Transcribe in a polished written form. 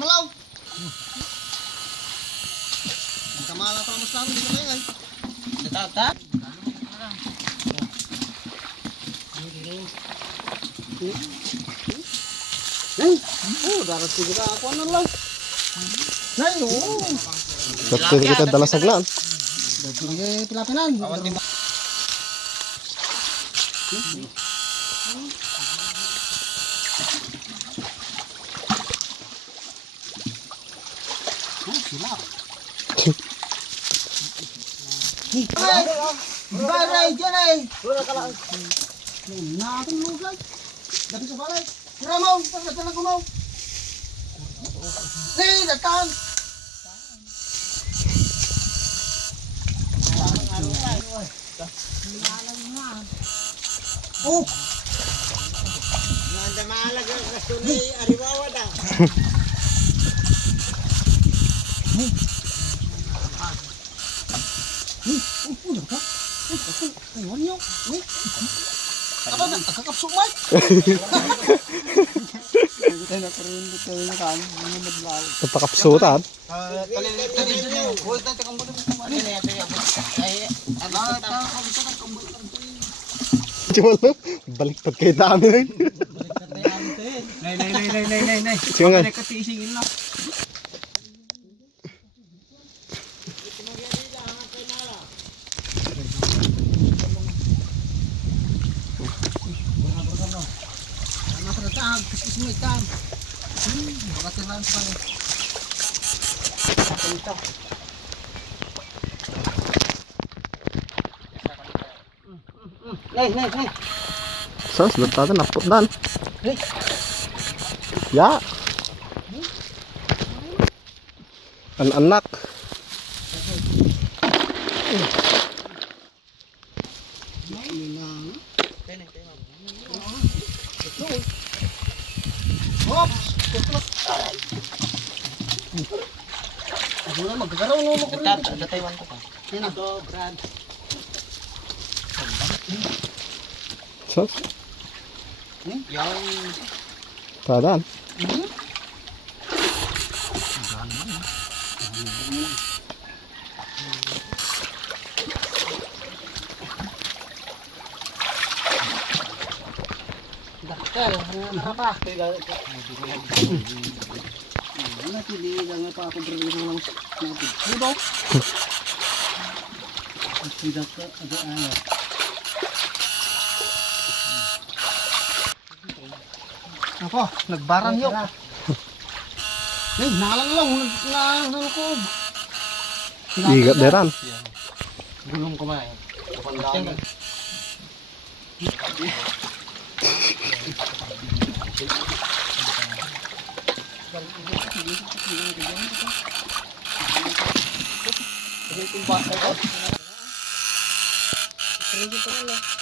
malaw. Kamala pa mas namin dito ngayon. Data. Darat sige ka ako ano lang. Nay, oh. Dapat kita dala saglan. Sige, pilapinan. Baray dyan ay. Wala ka lang. Nakatong lugay. Dati sa balay. Tira mo, pagkata lang kumaw. Hey, datang. Oh. Nanda mahalaga gusto ni Ariwawa da. Ayun nyo. Wait. Ako na, kakapsok man. Napakapsutan. Cuma lu baliktad kayo dami rin. Nay. Sige nga. Katisingin na. Kiskis mo ikan. Bakatiran sa kanya. Nay. Sos, lutatan napot dan. Ya. Anak. Ako na magkakaroon mo ko rin. Dataywan ko pa. Yan na. Brad. Sos, Yung tadan. Dakal, apa? Natili lang pa ako bro lang natin. Diba? Tidak ka ada ano. Apa? Nagbarang yok. Eh, nalang nalukog. Igat deran. Gulong kumain. Kapandaan. Terus